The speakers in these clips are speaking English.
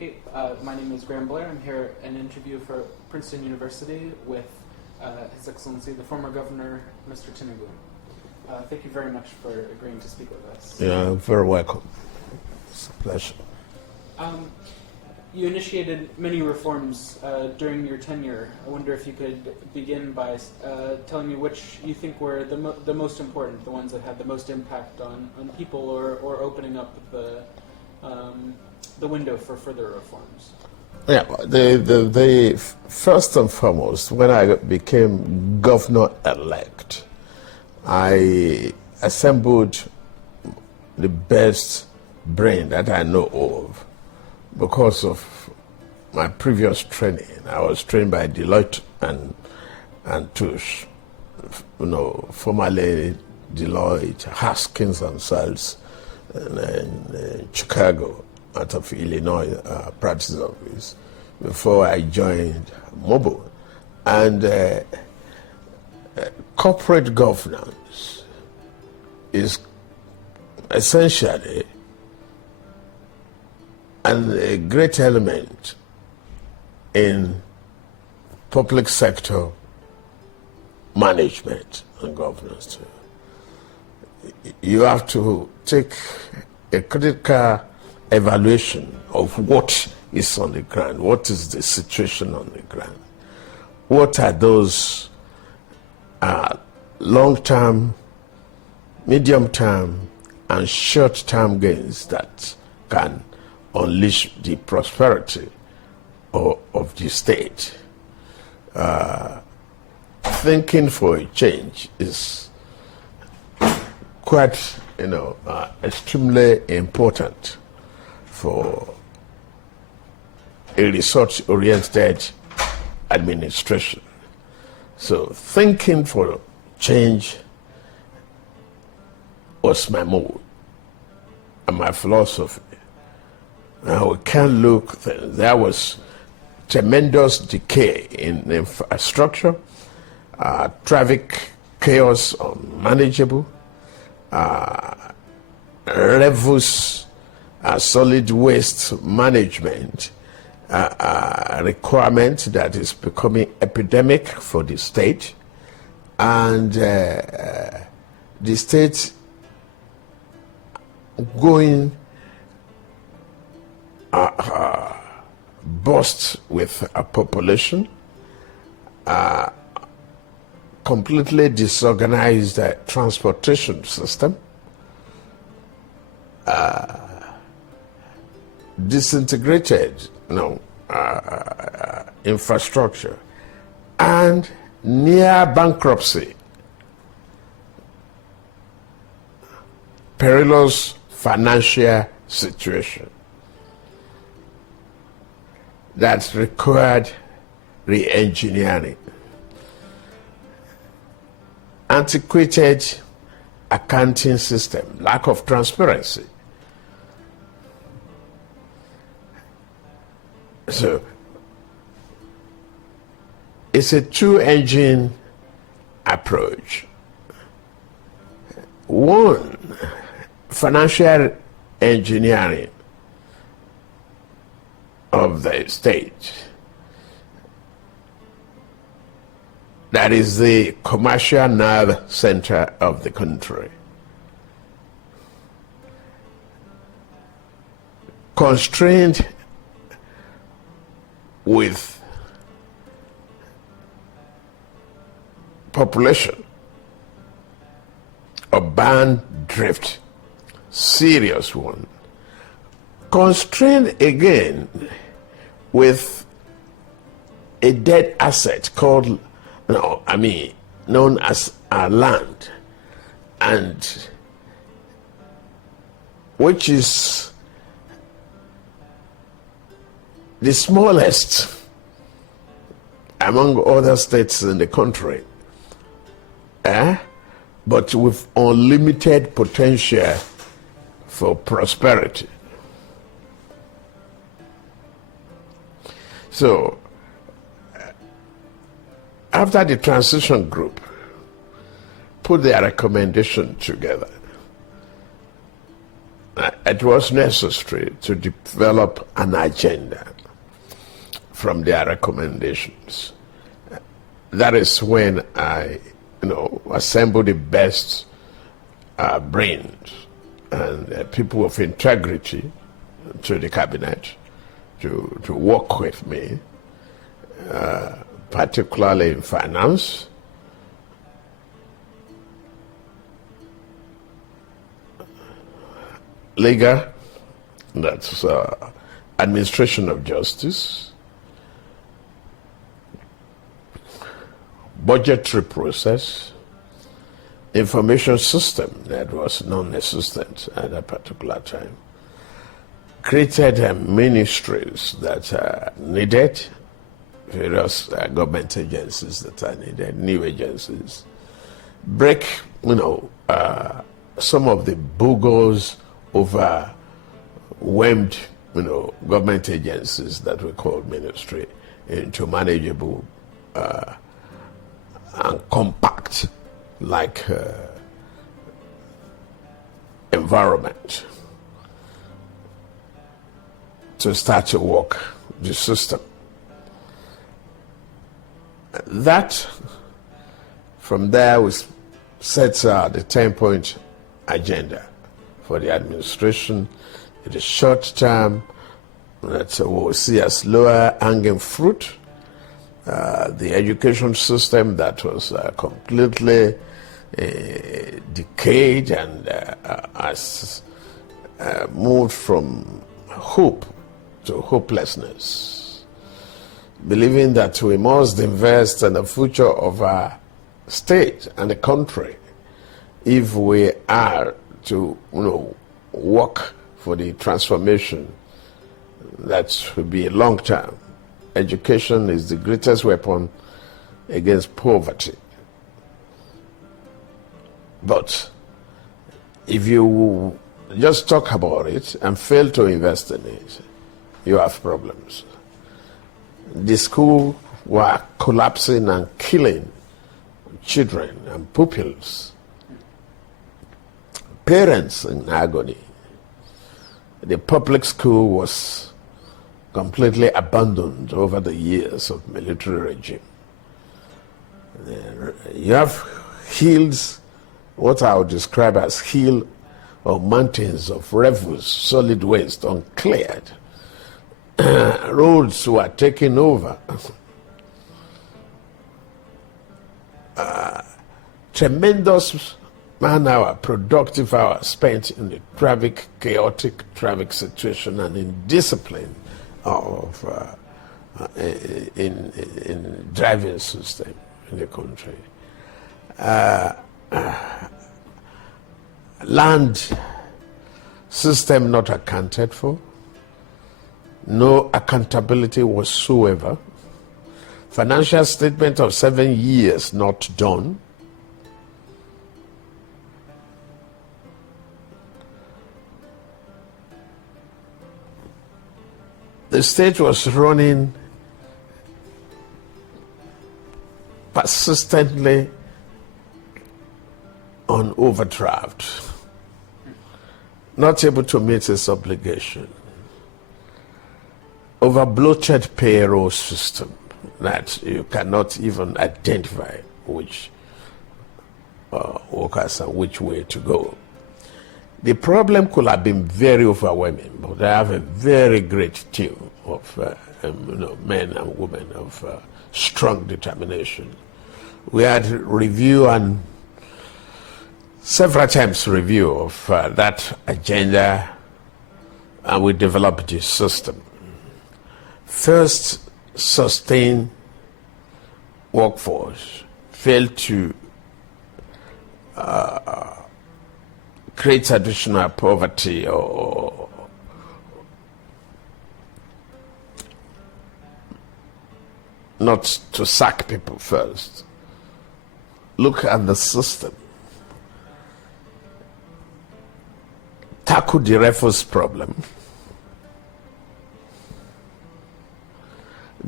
Okay, my name is Graeme Blair. I'm here in an interview for Princeton University with His Excellency, the former Governor, Mr. Tinubu. Thank you very much for agreeing to speak with us. You're very welcome. It's a pleasure. You initiated many reforms during your tenure. I wonder if you could begin by telling me which you think were the most important, the ones that had the most impact on people, or opening up the window for further reforms. Yeah, the first and foremost, when I became governor-elect, I assembled the best brain that I know of because of my previous training. I was trained by Deloitte and Touche, formerly Deloitte, Haskins and Sons in Chicago, out of Illinois practice office, before I joined Mobile. And corporate governance is essentially a great element in public sector management and governance too. You have to take a critical evaluation of what is on the ground, what is the situation on the ground, what are those long-term, medium-term, and short-term gains that can unleash the prosperity of the state. Thinking for a change is quite, extremely important for a resource-oriented administration. So thinking for change was my mode and my philosophy. Now we can't look, there was tremendous decay in infrastructure, traffic chaos unmanageable, refuse solid waste management requirement that is becoming epidemic for the state, and the state going bust with a population, completely disorganized transportation system, disintegrated infrastructure, and near bankruptcy, perilous financial situation that required re-engineering, antiquated accounting system, lack of transparency. So it's a two-engine approach. One, financial engineering of the state. That is the commercial nerve center of the country. Constrained with population, urban drift, serious one. Constrained again with a dead asset called, known as our land, and which is the smallest among other states in the country, but with unlimited potential for prosperity. So, after the transition group put their recommendation together, it was necessary to develop an agenda from their recommendations. That is when I, assembled the best brains and people of integrity to the cabinet to work with me, particularly in finance, legal, that's administration of justice, budgetary process, information system that was non-existent at a particular time, created ministries that are needed, various government agencies that are needed, new agencies, break, some of the boogers overwhelmed, government agencies that we call ministry into manageable and compact, like environment to start to work the system. That, from there, we set the 10-point agenda for the administration in the short term that we'll see as lower hanging fruit. The education system that was completely decayed and has moved from hope to hopelessness, believing that we must invest in the future of our state and the country if we are to work for the transformation that will be long term. Education is the greatest weapon against poverty. But if you just talk about it and fail to invest in it, you have problems. The schools were collapsing and killing children and pupils, parents in agony. The public school was completely abandoned over the years of military regime. You have hills, what I would describe as hill or mountains of refuse, solid waste, uncleared. Roads were taken over. Tremendous man-hour, productive hours spent in the chaotic traffic situation and in discipline of in driving system in the country. Land system not accounted for, no accountability whatsoever. Financial statement of 7 years not done. The state was running persistently on overdraft, not able to meet its obligation. Over bloated payroll system that you cannot even identify which workers and which way to go. The problem could have been very overwhelming, but I have a very great team of men and women of strong determination. We had review and several times review of that agenda, and we developed the system. First, sustain workforce, failed to create additional poverty or not to sack people first. Look at the system. Tackle the refuse problem.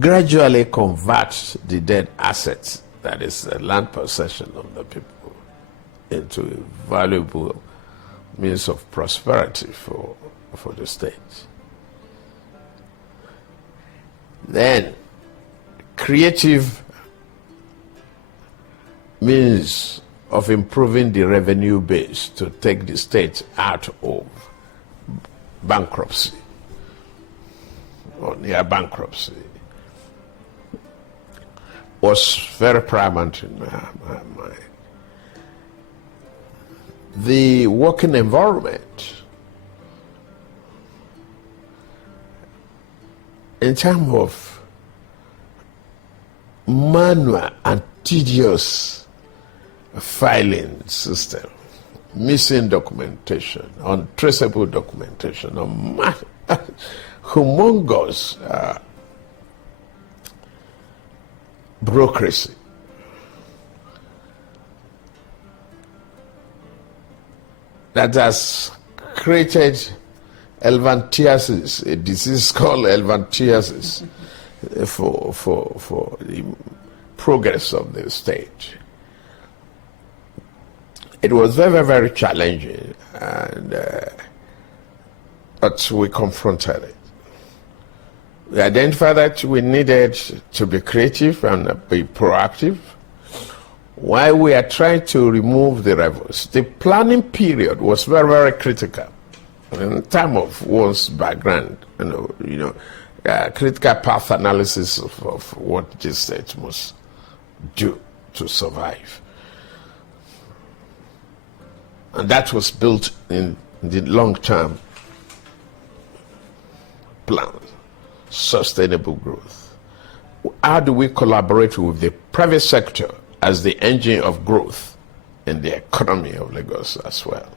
Gradually convert the dead assets, that is the land possession of the people, into valuable means of prosperity for the state. Then, creative means of improving the revenue base to take the state out of bankruptcy or near bankruptcy was very paramount in my mind. The working environment in terms of manual and tedious filing system, missing documentation, untraceable documentation, humongous bureaucracy. That has created elephantiasis, a disease called elephantiasis for the progress of the state. It was very, very challenging, but we confronted it. We identified that we needed to be creative and be proactive. While we are trying to remove the rivals, the planning period was very, very critical. In terms of one's background, critical path analysis of what this state must do to survive. And that was built in the long-term plan, sustainable growth. How do we collaborate with the private sector as the engine of growth in the economy of Lagos as well?